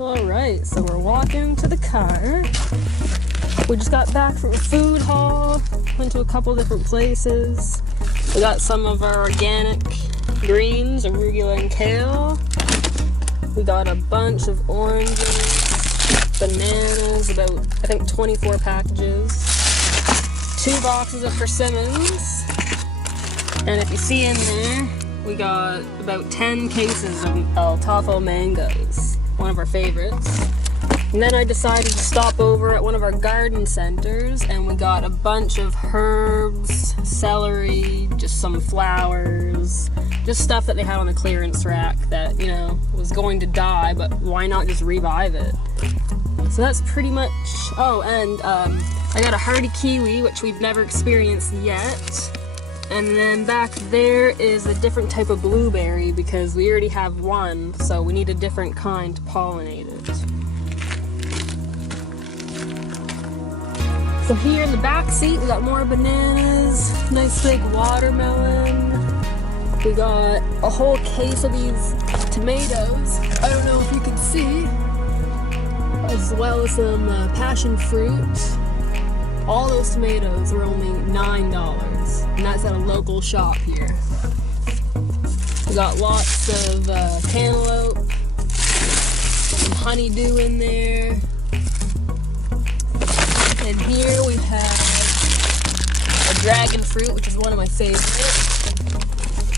Alright, so we're walking to the car. We just got back from a food haul, went to a couple different places. We got some of our organic greens, arugula and kale. We got a bunch of oranges, bananas, about I think 24 packages, 2 boxes of persimmons, and if you see in there, we got about 10 cases of El Tafo mangoes, one of our favorites. And then I decided to stop over at one of our garden centers and we got a bunch of herbs, celery, just some flowers, just stuff that they had on the clearance rack that, you know, was going to die, but why not just revive it? So that's pretty much, oh, and I got a hardy kiwi, which we've never experienced yet. And then back there is a different type of blueberry because we already have one, so we need a different kind to pollinate it. So here in the back seat, we got more bananas, nice big watermelon. We got a whole case of these tomatoes. I don't know if you can see, as well as some passion fruit. All those tomatoes were only $9, and that's at a local shop here. We got lots of cantaloupe, some honeydew in there. And here we have a dragon fruit, which is one of my favorites.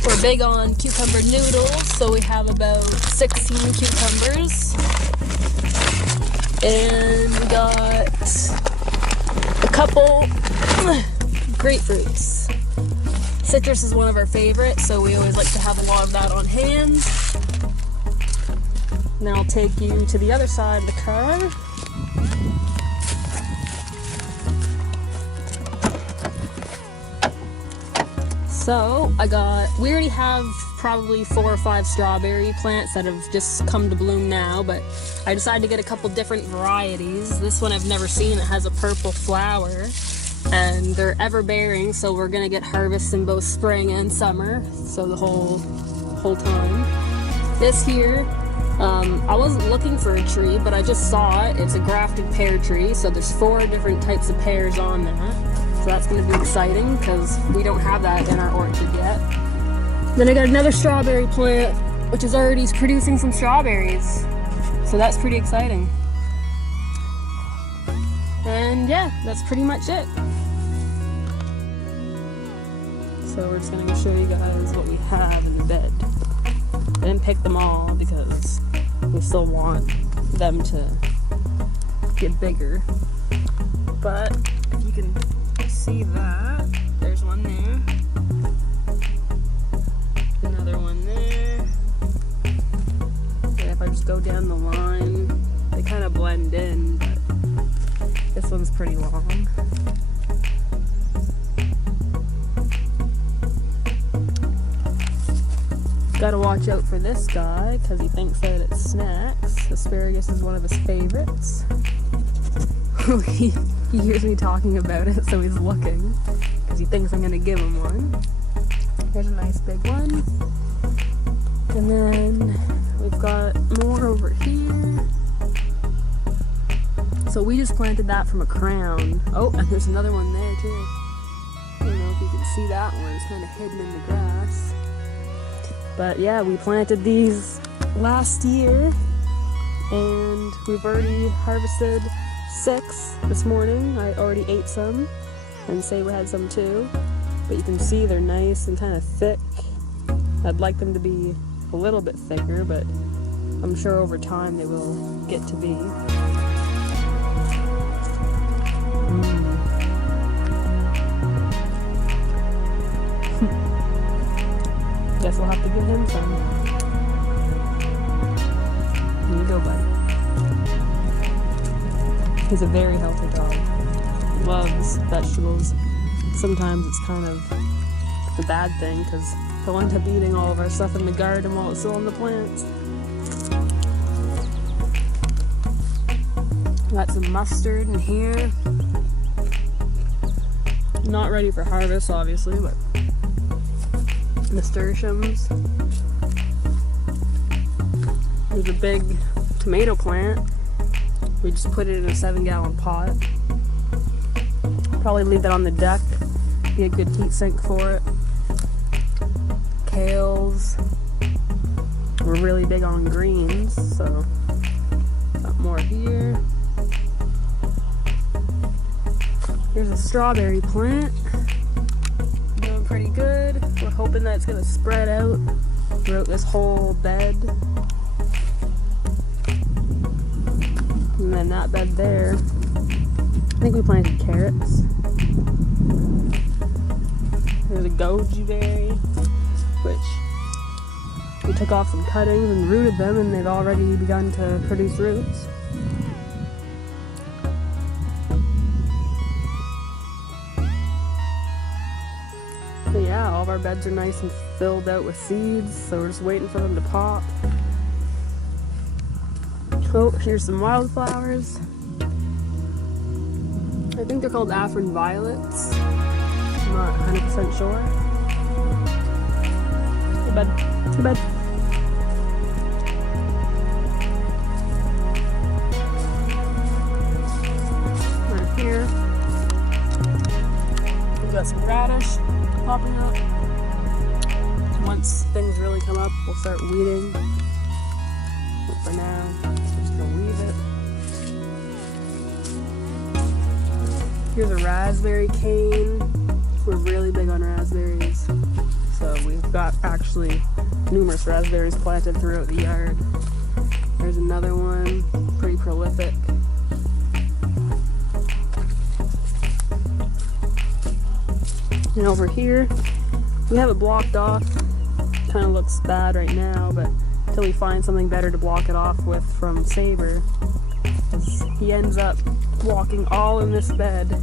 We're big on cucumber noodles, so we have about 16 cucumbers. And we got a couple grapefruits. Citrus is one of our favorites, so we always like to have a lot of that on hand. Now I'll take you to the other side of the car. So we already have probably 4 or 5 strawberry plants that have just come to bloom now, but I decided to get a couple different varieties. This one I've never seen. It has a purple flower, and they're ever-bearing, so we're gonna get harvests in both spring and summer, so the whole time. This here, I wasn't looking for a tree, but I just saw it. It's a grafted pear tree, so there's 4 different types of pears on there. So that's going to be exciting because we don't have that in our orchard yet. Then I got another strawberry plant, which is already producing some strawberries. So that's pretty exciting. And yeah, that's pretty much it. So we're just going to show you guys what we have in the bed. I didn't pick them all because we still want them to get bigger. But you can see that. There's one there. Another one there. And if I just go down the line, they kind of blend in, but this one's pretty long. Gotta watch out for this guy because he thinks that it's snacks. Asparagus is one of his favorites. He hears me talking about it, so he's looking because he thinks I'm gonna give him one. Here's a nice big one. And then we've got more over here. So we just planted that from a crown. Oh, and there's another one there too. I don't know if you can see that one. It's kind of hidden in the grass. But yeah, we planted these last year and we've already harvested 6 this morning. I already ate some and Saber had some too, but you can see they're nice and kind of thick. I'd like them to be a little bit thicker, but I'm sure over time they will get to be. Guess we'll have to give him some. Here you go, buddy. He's a very healthy dog. Loves vegetables. Sometimes it's kind of a bad thing because he'll end up eating all of our stuff in the garden while it's still on the plants. Got some mustard in here. Not ready for harvest, obviously, but nasturtiums. There's a big tomato plant. We just put it in a 7-gallon pot. Probably leave that on the deck. Be a good heat sink for it. Kales. We're really big on greens, so got more here. Here's a strawberry plant. Doing pretty good. We're hoping that it's gonna spread out throughout this whole bed. And then that bed there. I think we planted carrots. There's a goji berry, which we took off some cuttings and rooted them, and they've already begun to produce roots. But yeah, all of our beds are nice and filled out with seeds, so we're just waiting for them to pop. Oh, here's some wildflowers. I think they're called Afrin violets. I'm not 100% sure. Too bad. Too bad. Right here. We've got some radish popping up. Once things really come up, we'll start weeding. But for now, we're just gonna leave it. Here's a raspberry cane. We're really big on raspberries. So we've got actually numerous raspberries planted throughout the yard. There's another one, pretty prolific. And over here, we have it blocked off. Kind of looks bad right now, but until we find something better to block it off with from Saber, he ends up walking all in this bed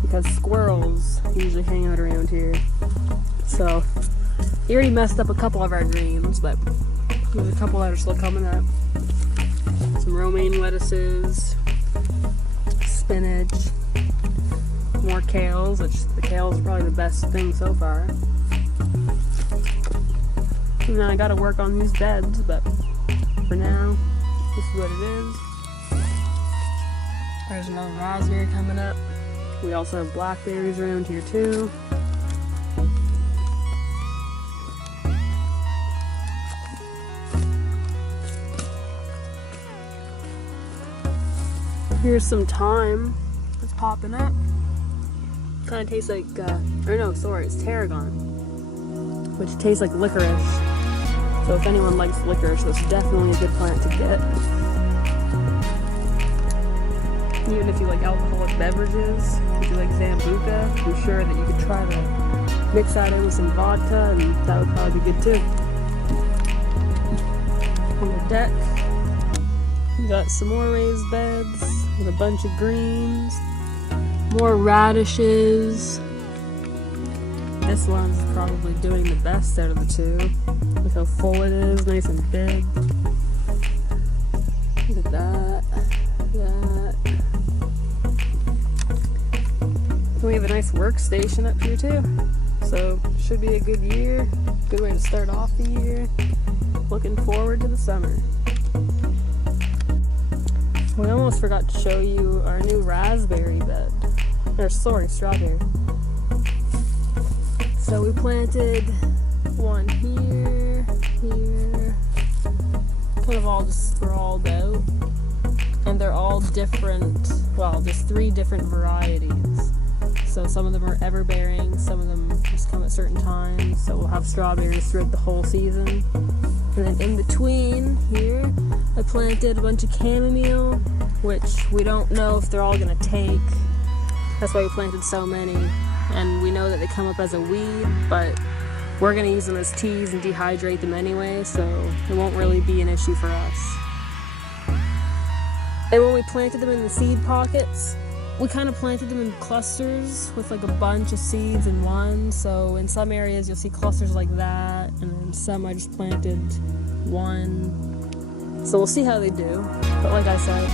because squirrels usually hang out around here. So he already messed up a couple of our greens, but there's a couple that are still coming up. Some romaine lettuces, spinach, more kales, which the kales are probably the best thing so far. And then I gotta work on these beds, but for now, this is what it is. There's another raspberry coming up. We also have blackberries around here too. Here's some thyme that's popping up. Kind of tastes like, it's tarragon, which tastes like licorice. So if anyone likes licorice, that's definitely a good plant to get. Even if you like alcoholic beverages, if you like Sambuca, I'm sure that you could try to mix that in with some vodka, and that would probably be good too. On the deck, we got some more raised beds with a bunch of greens, more radishes. This one's probably doing the best out of the two. Look how full it is, nice and big. Look at that. That. We have a nice workstation up here too. So should be a good year. Good way to start off the year. Looking forward to the summer. We almost forgot to show you our new raspberry bed. Strawberry. So we planted one here, kind of all just sprawled out. And they're all different, there's 3 different varieties. So some of them are ever-bearing, some of them just come at certain times. So we'll have strawberries throughout the whole season. And then in between here, I planted a bunch of chamomile, which we don't know if they're all gonna take. That's why we planted so many. And we know that they come up as a weed, but we're gonna use them as teas and dehydrate them anyway, so it won't really be an issue for us. And when we planted them in the seed pockets, we kind of planted them in clusters with like a bunch of seeds in one. So in some areas you'll see clusters like that, and then some I just planted one. So we'll see how they do. But like I said,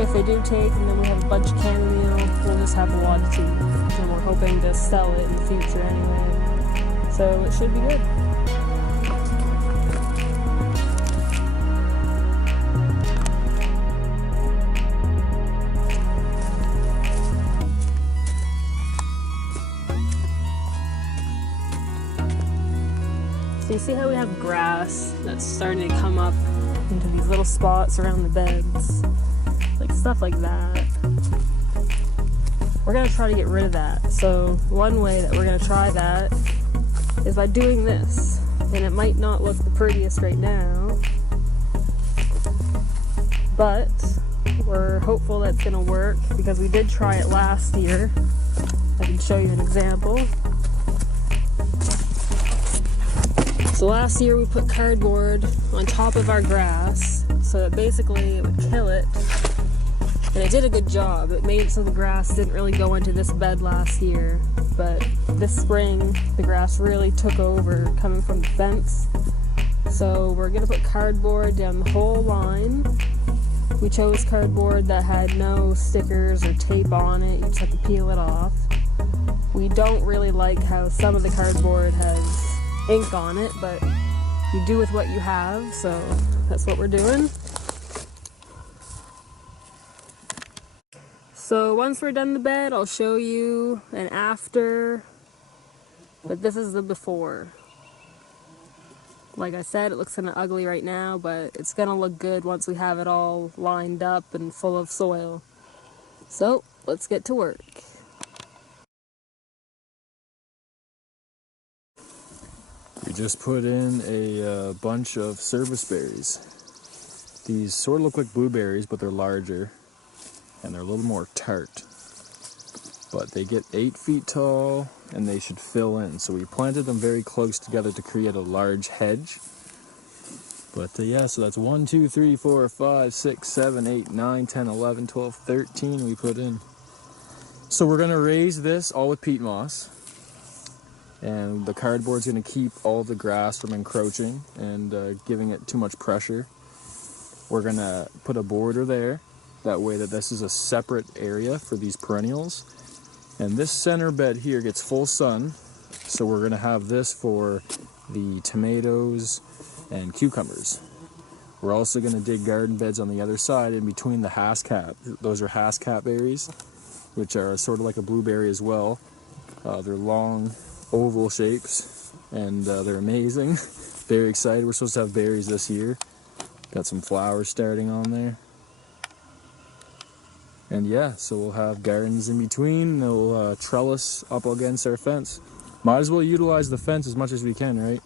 if they do take, and then we have a bunch of chamomile, we'll just have a lot of tea. And we're hoping to sell it in the future anyway. So it should be good. see how we have grass that's starting to come up into these little spots around the beds? Like stuff like that. We're gonna try to get rid of that. So one way that we're gonna try that is by doing this. And it might not look the prettiest right now, but we're hopeful that's gonna work because we did try it last year. I can show you an example. So last year we put cardboard on top of our grass so that basically it would kill it. And it did a good job. It made it so the grass didn't really go into this bed last year. But this spring, the grass really took over coming from the fence. So we're gonna put cardboard down the whole line. We chose cardboard that had no stickers or tape on it. You just have to peel it off. We don't really like how some of the cardboard has ink on it, but you do with what you have, so that's what we're doing. So once we're done the bed, I'll show you an after, but this is the before. Like I said, it looks kind of ugly right now, but it's gonna look good once we have it all lined up and full of soil. So let's get to work. We just put in a bunch of service berries. These sort of look like blueberries, but they're larger and they're a little more tart. But they get 8 feet tall and they should fill in. So we planted them very close together to create a large hedge. But yeah, so that's 1, 2, 3, 4, 5, 6, 7, 8, 9, 10, 11, 12, 13 we put in. So we're gonna raise this all with peat moss. And the cardboard's gonna keep all the grass from encroaching and giving it too much pressure. We're gonna put a border there, that way that this is a separate area for these perennials. And this center bed here gets full sun, so we're gonna have this for the tomatoes and cucumbers. We're also gonna dig garden beds on the other side in between the haskap. Those are haskap berries, which are sort of like a blueberry as well. They're long, oval shapes, and they're amazing. Very excited. We're supposed to have berries this year. Got some flowers starting on there. And yeah, so we'll have gardens in between. They'll trellis up against our fence. Might as well utilize the fence as much as we can, right?